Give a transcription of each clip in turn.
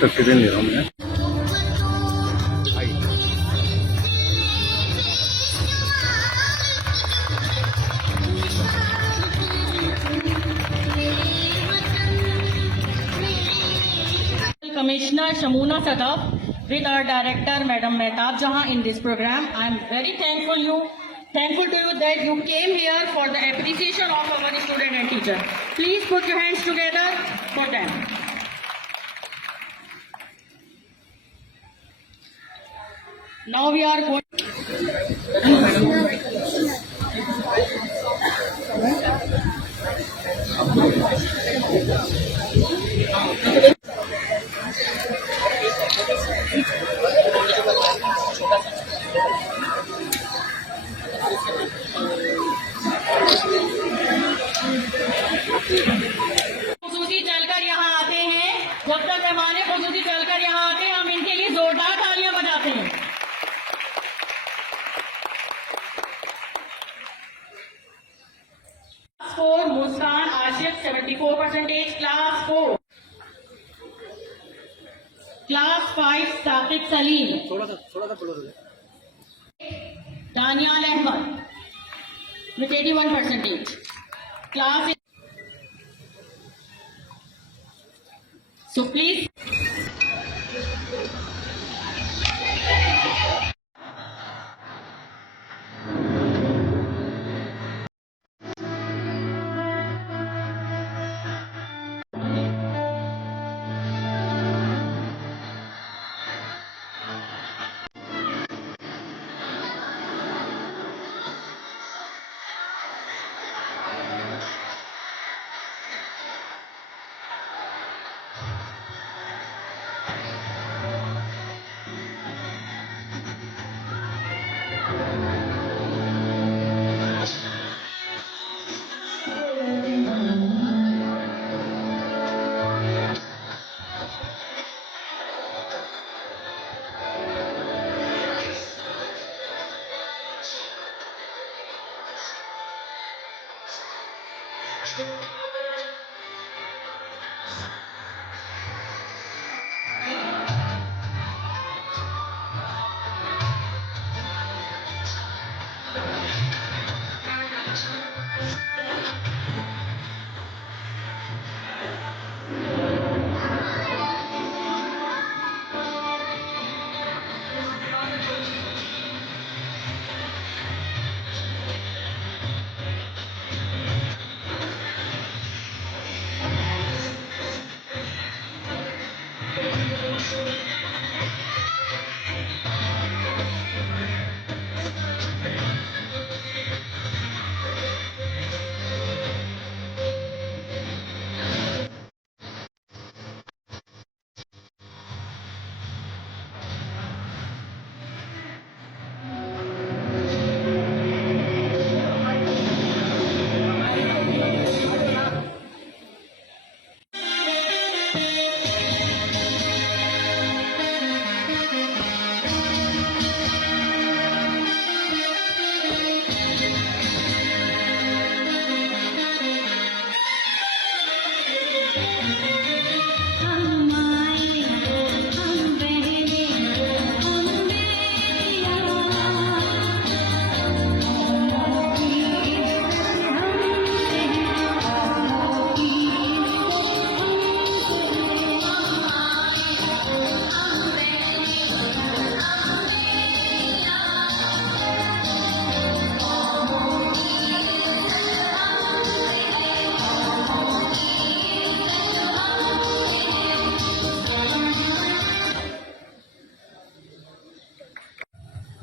तस्वीरें ले रहा हूँ मैं। Commissioner Shamuna Sadaf with our director Madam Mehtab Jahan in this program. I am very thankful to you that you came here for the appreciation of our student and teacher. Please put your hands together for them. Now we are going. खुशूसी चलकर यहाँ आते हैं। जब तक हमारे खुशूसी चलकर यहाँ आते हैं, हम इनके लिए जोरदार तालियां बजाते हैं। क्लास 4 मुस्कान आशिक 74%, क्लास 4। क्लास 5 साकिब सलीम, थोड़ा सा Daniyal Ahmad with 81%. Class. So please.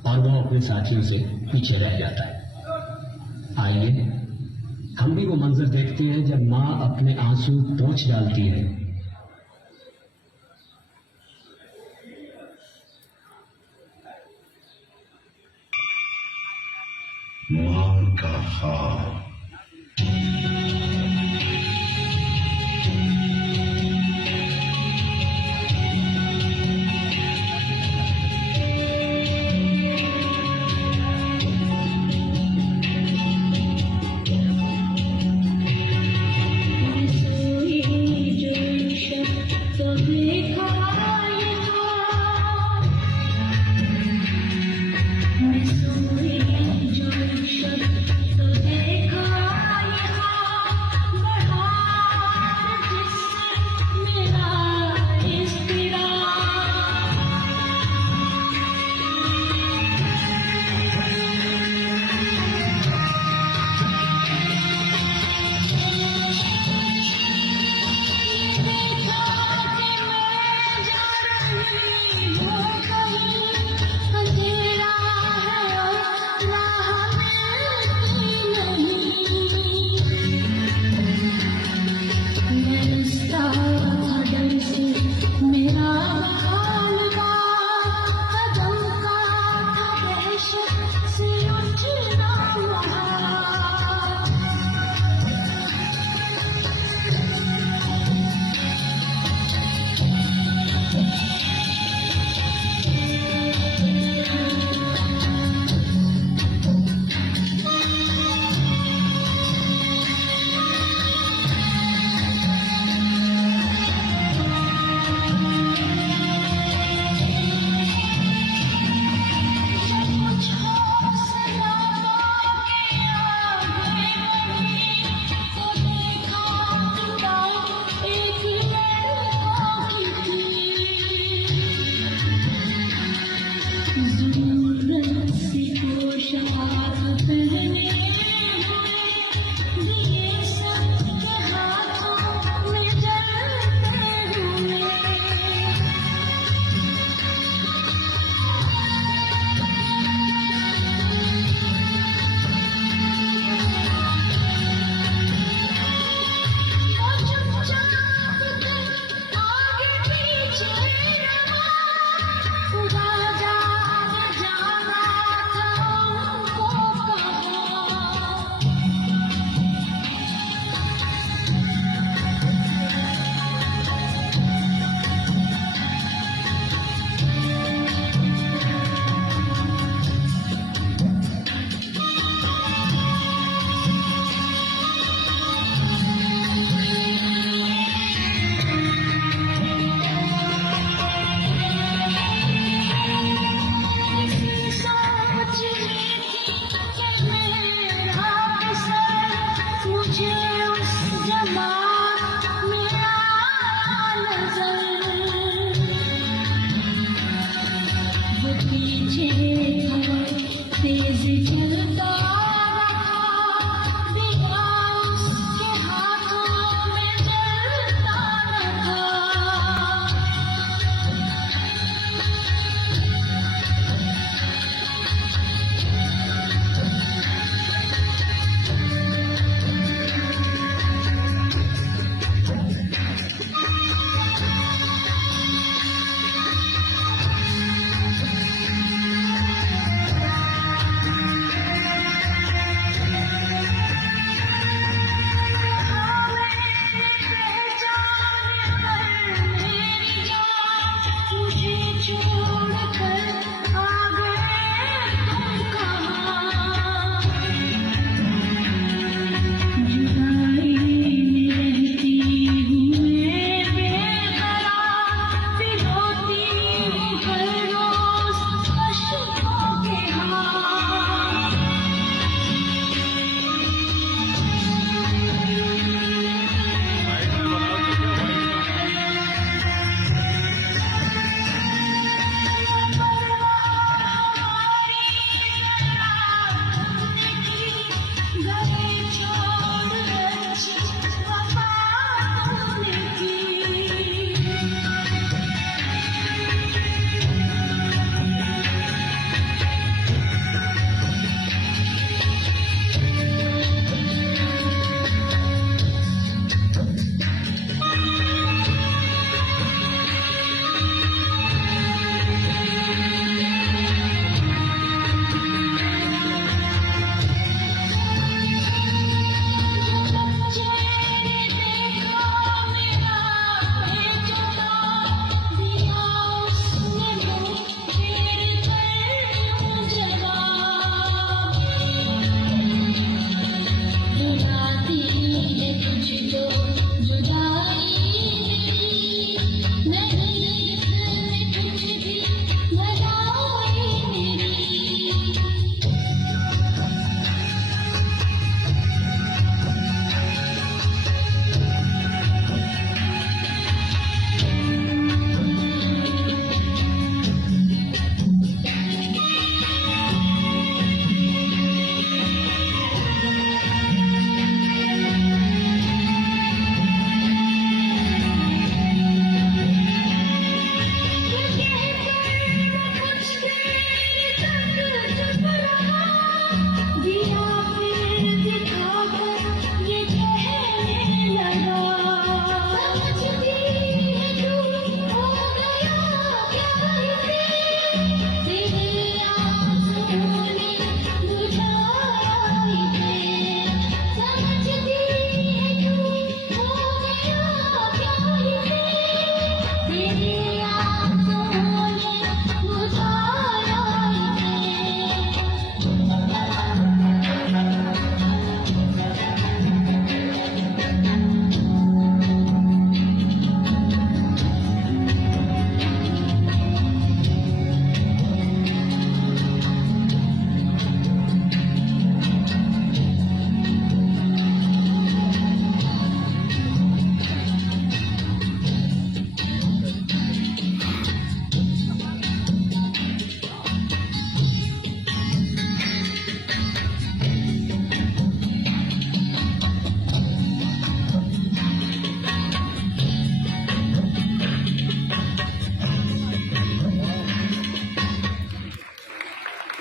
और वो अपने साथियों से पीछे रह जाता है। आइए हम भी वो मंजर देखते हैं जब माँ अपने आंसू पोंछ डालती है। माँ का ख्वाब जो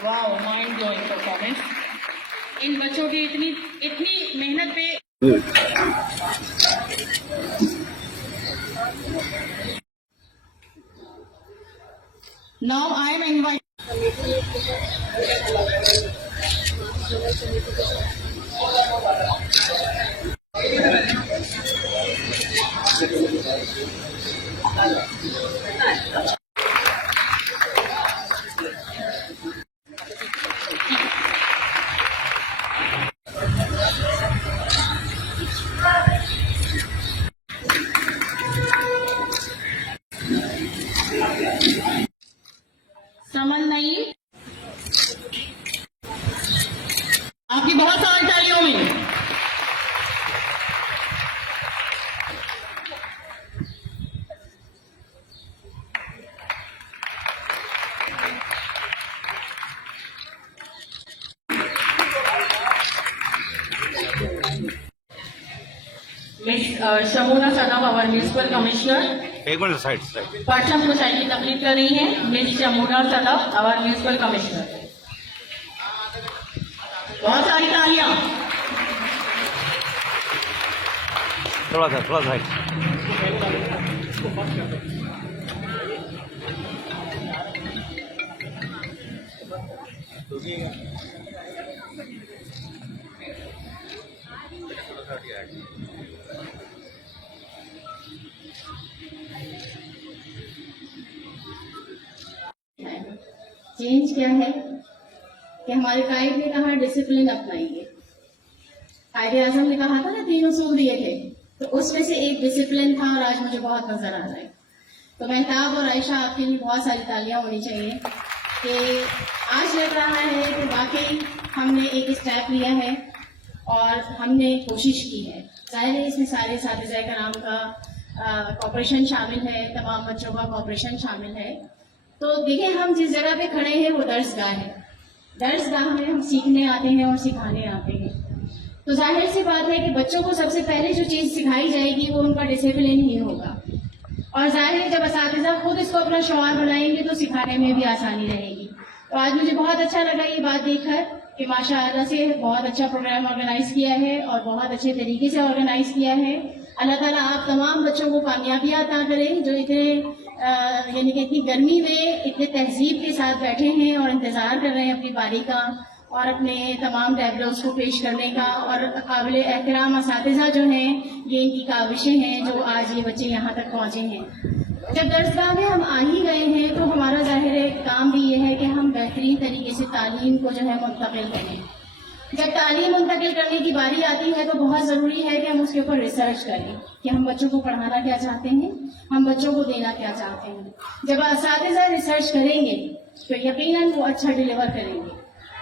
वाओ, माइंड ब्लोइंग परफॉर्मेंस। इन बच्चों की इतनी इतनी मेहनत पे now I am invite summon नहीं, आपकी बहुत सारी तालियों में। Miss Shamuna Sanam, our municipal commissioner, एक मिनट साइड साइड परचम सोसाइटी की तकलीफ कर रही है। Miss Shamuna Sanam, our municipal commissioner. बहुत सारी तालियां। थोड़ा साइड। चेंज क्या है कि हमारे कायद ने कहा डिसिप्लिन अपनाइए। कायदे आजम ने कहा था ना 3 उसूल दिए थे, तो उसमें से एक डिसिप्लिन था और आज मुझे बहुत नजर आ रहा है। तो मेहताब और आयशा, आपके लिए बहुत सारी तालियां होनी चाहिए कि आज लग रहा है कि वाकई हमने एक स्टेप लिया है और हमने कोशिश की है। जाहिर है इसमें सारे साथीज़ाए कराम का कॉपरेशन शामिल है, तमाम बच्चों का कॉपरेशन शामिल है। तो देखिए, हम जिस जगह पे खड़े हैं वो दर्सगाह है। दर्सगाह में हम सीखने आते हैं और सिखाने आते हैं। तो जाहिर सी बात है कि बच्चों को सबसे पहले जो चीज सिखाई जाएगी वो उनका डिसिप्लिन ही होगा। और जाहिर है जब असातिज़ा खुद इसको अपना शौआर बनाएंगे तो सिखाने में भी आसानी रहेगी। तो आज मुझे बहुत अच्छा लगा ये बात देखकर कि माशाअल्लाह से बहुत अच्छा प्रोग्राम ऑर्गेनाइज किया है और बहुत अच्छे तरीके से ऑर्गेनाइज किया है। अल्लाह ताला आप तमाम बच्चों को कामयाबी अता करें जो इतने यानी कि इतनी गर्मी में इतने तहजीब के साथ बैठे हैं और इंतज़ार कर रहे हैं अपनी बारी का और अपने तमाम टैबलोस को पेश करने का। और काबिल एहतराम असातिज़ा जो हैं ये इनकी काविशें हैं जो आज ये बच्चे यहाँ तक पहुँचे हैं। जब दर्सगाह में हम आ ही गए हैं तो हमारा ज़ाहिर काम भी ये है कि हम बेहतरीन तरीके से तालीम को जो है मुंतकिल करें। जब तालीम मुंतकिल करने की बारी आती है तो बहुत ज़रूरी है कि हम उसके ऊपर रिसर्च करें कि हम बच्चों को पढ़ाना क्या चाहते हैं, हम बच्चों को देना क्या चाहते हैं। जब असातिज़ा रिसर्च करेंगे तो यकीनन वो अच्छा डिलीवर करेंगे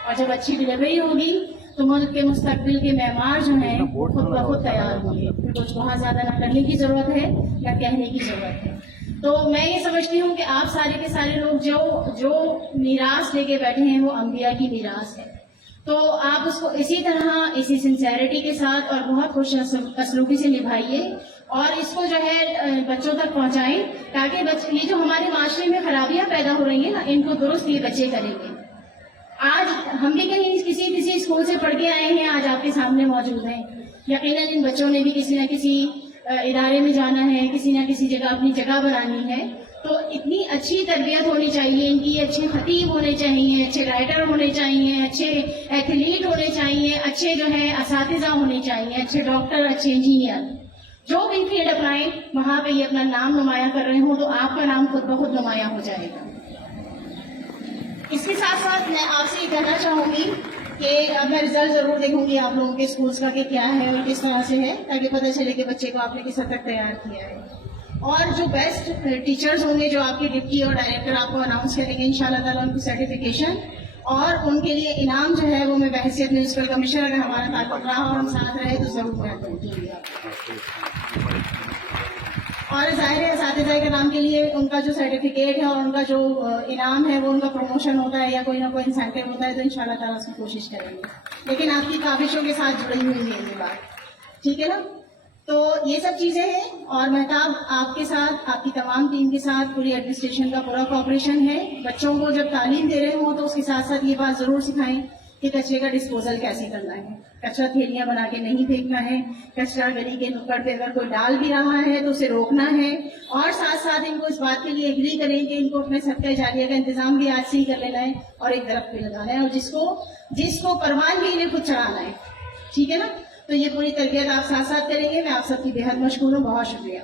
और जब अच्छी डिलीवरी होगी तो मुल्क के मुस्तकबिल के मेमार जो हैं खुद ब खुद तैयार होंगे। फिर कुछ बहुत ज़्यादा ना करने की ज़रूरत है या कहने की ज़रूरत है। तो मैं ये समझती हूँ कि आप सारे के सारे लोग जो मीरास लेके बैठे हैं वो अंबिया की मीरास है। तो आप उसको इसी तरह इसी सिंसेरिटी के साथ और बहुत खुश असलूबी से निभाइए और इसको जो है बच्चों तक पहुंचाएं ताकि ये जो हमारे माशरे में खराबियां पैदा हो रही हैं ना इनको दुरुस्त ये बच्चे करेंगे। आज हम भी कहीं किसी स्कूल से पढ़ के आए हैं, आज आपके सामने मौजूद हैं। यकीनन इन बच्चों ने भी किसी न किसी इदारे में जाना है, किसी न किसी जगह अपनी जगह बनानी है। तो इतनी अच्छी तरबियत होनी चाहिए इनकी, अच्छे खतीब होने चाहिए, अच्छे राइटर होने चाहिए, अच्छे एथलीट होने चाहिए, अच्छे जो है असातिज़ा होने चाहिए, अच्छे डॉक्टर, अच्छे इंजीनियर। जो भी फील्ड अपनाएं वहां पे ये अपना नाम नुमाया कर रहे हो तो आपका नाम खुद ब खुद नुमाया हो जाएगा। इसके साथ साथ मैं आपसे ये कहना चाहूंगी कि अब मैं रिजल्ट जरूर देखूंगी आप लोगों के स्कूल्स का कि क्या है और किस तरह से है ताकि पता चले कि बच्चे को आपने किस हद तक तैयार किया है। और जो बेस्ट टीचर्स होंगे जो आपके डिप्टी और डायरेक्टर आपको अनाउंस करेंगे इंशाल्लाह ताला उनकी सर्टिफिकेशन और उनके लिए इनाम जो है वो मैं बहैसियत म्यूनिसिपल कमिश्नर अगर हमारा ताल्लुक रहा और हम साथ रहे तो जरूर मैं दूंगी। और ज़ाहिर है असातिज़ा के नाम के लिए उनका जो सर्टिफिकेट है और उनका जो इनाम है वो उनका प्रमोशन होता है या कोई ना कोई इंसेंटिव होता है तो इंशाल्लाह ताला उसकी कोशिश करेंगे। लेकिन आपकी काविशों के साथ जुड़ी हुई है ये बात, ठीक है ना। तो ये सब चीजें हैं और मेहताब आपके साथ आपकी तमाम टीम के साथ पूरी एडमिनिस्ट्रेशन का पूरा कोऑपरेशन है। बच्चों को जब तालीम दे रहे हो तो उसके साथ साथ ये बात जरूर सिखाएं कि कचरे का डिस्पोजल कैसे करना है। कचरा थैलियां बना के नहीं फेंकना है, कचरा गली के नुक्कड़ पे अगर कोई डाल भी रहा है तो उसे रोकना है और साथ साथ इनको इस बात के लिए एग्री करें कि इनको अपने सदका जारिया का इंतजाम भी आज से ही कर लेना है और एक दरख्त भी लगाना है और जिसको परवान भी इन्हें खुद चढ़ाना है, ठीक है ना। तो ये पूरी तरबियत आप साथ साथ करेंगे। मैं आप सबकी बेहद मशहूर हूँ, बहुत शुक्रिया।